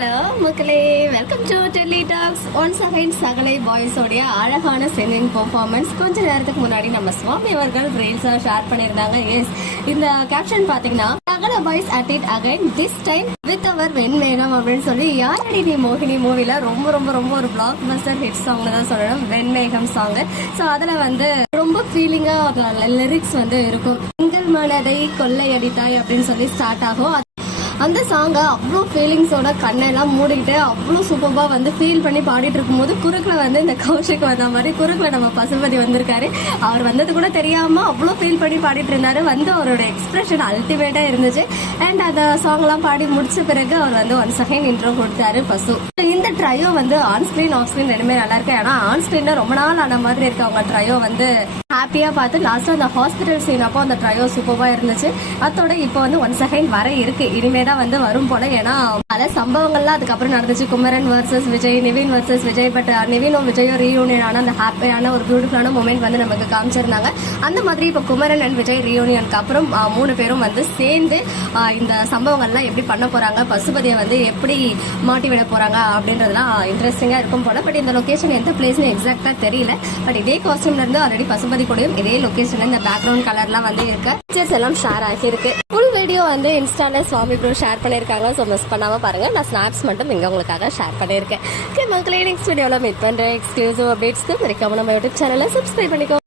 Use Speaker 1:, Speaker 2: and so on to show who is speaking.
Speaker 1: Hello மக்களே welcome to Delhi talks once again Sakala பாய்ஸோடைய அழகான singing performance கொஞ்ச நேரத்துக்கு முன்னாடி நம்ம சுவாமி அவர்கள் ரீல்ஸாக ஷேர் பண்ணியிருந்தாங்க. எஸ் இந்த கேப்ஷன் பார்த்தீங்கன்னா சகல boys at it again this time with our வெண்மேகம் அப்படின்னு சொல்லி யாரடி நீ மோகினி மூவியில் ரொம்ப ரொம்ப ரொம்ப ஒரு பிளாக் பஸ்டர் ஹிட் சாங் தான் சொல்லணும். வெண்மேகம் சாங் ஸோ அதில் வந்து ரொம்ப ஃபீலிங்காக லிரிக்ஸ் வந்து இருக்கும். உங்கள் மனதை கொள்ளையடித்தாய் அப்படின்னு சொல்லி ஸ்டார்ட் ஆகும். அந்த சாங்கை அவ்வளோ ஃபீலிங்ஸோட கண்ணெல்லாம் மூடிக்கிட்டு அவ்வளோ சூப்பராக வந்து ஃபீல் பண்ணி பாடிட்டு இருக்கும்போது குறுக்கில் வந்து இந்த கௌஷிக் வந்த மாதிரி குறுக்கில் நம்ம பசுபதி வந்திருக்காரு. அவர் வந்தது கூட தெரியாமல் அவ்வளோ ஃபீல் பண்ணி பாடிட்டு இருந்தாரு. வந்து அவரோட எக்ஸ்பிரஷன் அல்டிமேட்டாக இருந்துச்சு. அண்ட் அந்த சாங்லாம் பாடி முடிச்ச பிறகு அவர் வந்து ஒன் செகண்ட் இன்ட்ரோ கொடுத்தாரு பசு. இந்த ட்ரையோ வந்து ஆன் ஸ்க்ரீன் ஆஃப் ஸ்க்ரீன் ரெண்டுமே நல்லா இருக்கு. ஏன்னா ஆன் ஸ்க்ரீன்ல ரொம்ப நாள் ஆன மாதிரி இருக்கு. அவங்க ட்ரையோ வந்து ஹாப்பியாக பார்த்து லாஸ்ட்டாக அந்த ஹாஸ்பிட்டல் சீன் அப்போ அந்த ட்ரையோ சூப்பராக இருந்துச்சு. அதோட இப்போ வந்து ஒன் செகண்ட் வர இருக்கு. இனிமே தான் வந்து வரும் போல. ஏன்னா பல சம்பவங்கள்லாம் அதுக்கப்புறம் நடந்துச்சு. Kumaran versus Vijay Nivin versus Vijay. But நிவினும் விஜயும் ரீயூனியன் ஆன அந்த ஹாப்பியான ஒரு பியூட்டிஃபுல்லான மூமெண்ட் வந்து நமக்கு காமிச்சிருந்தாங்க. அந்த மாதிரி இப்போ குமரன் அண்ட் விஜய் ரீயூனியனுக்கு அப்புறம் மூணு பேரும் வந்து சேர்ந்து இந்த சம்பவங்கள்லாம் எப்படி பண்ண போறாங்க பசுபதியை வந்து எப்படி மாட்டி விட போறாங்க அப்படின்றதுலாம் இன்ட்ரெஸ்டிங்காக இருக்கும் போல. பட் இந்த லொக்கேஷன் எந்த பிளேஸ்னு எக்ஸாக்டாக தெரியல. பட் இதே காஸ்டியூம்ல இருந்து ஆல்ரெடி பசுபதி கூடயும் இதே லொகேஷன் இந்த பேக்ரவுண்ட் கலர்லாம் வந்து இருக்கு. பிக்சர்ஸ் எல்லாம் ஷேர் ஆகியிருக்கு. ஃபுல் வீடியோ வந்து இன்ஸ்டால சுவாமி ப்ரோ ஷேர் பண்ணியிருக்காங்க. ஸோ மிஸ் பண்ணாம பாருங்க. நான் ஸ்னாப்ஸ் மட்டும் இங்க உங்களுக்காக ஷேர் பண்ணியிருக்கேன். மக்களே நெக்ஸ்ட் வீடியோவில் மீட் பண்றேன். எக்ஸ்க்ளூசிவ் அப்டேட்ஸ்க்கு மறக்காம நம்ம யூடியூப் சேனலை சப்ஸ்கிரைப் பண்ணிக்கோ.